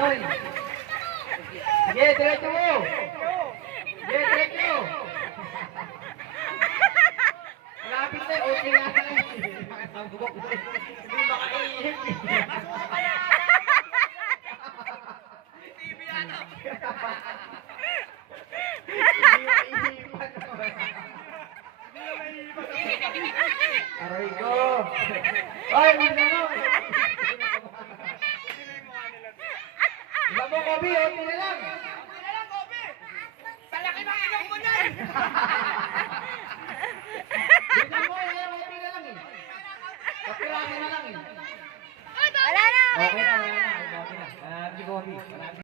Noy. Sige, diretso mo. Sige, diretso. Malapit na, okay nga na. Hindi makaihip. TV ano? Hindi maihipan. Aray ko. Ay, hindi mo. Iba mo, Kobe, okay na lang. Okay na lang, Kobe. Talaki ng ilong mo niyan. Dito mo, okay na lang eh. Kapirahin na lang eh. Wala na! Okay na, okay na. Okay na. Kobe.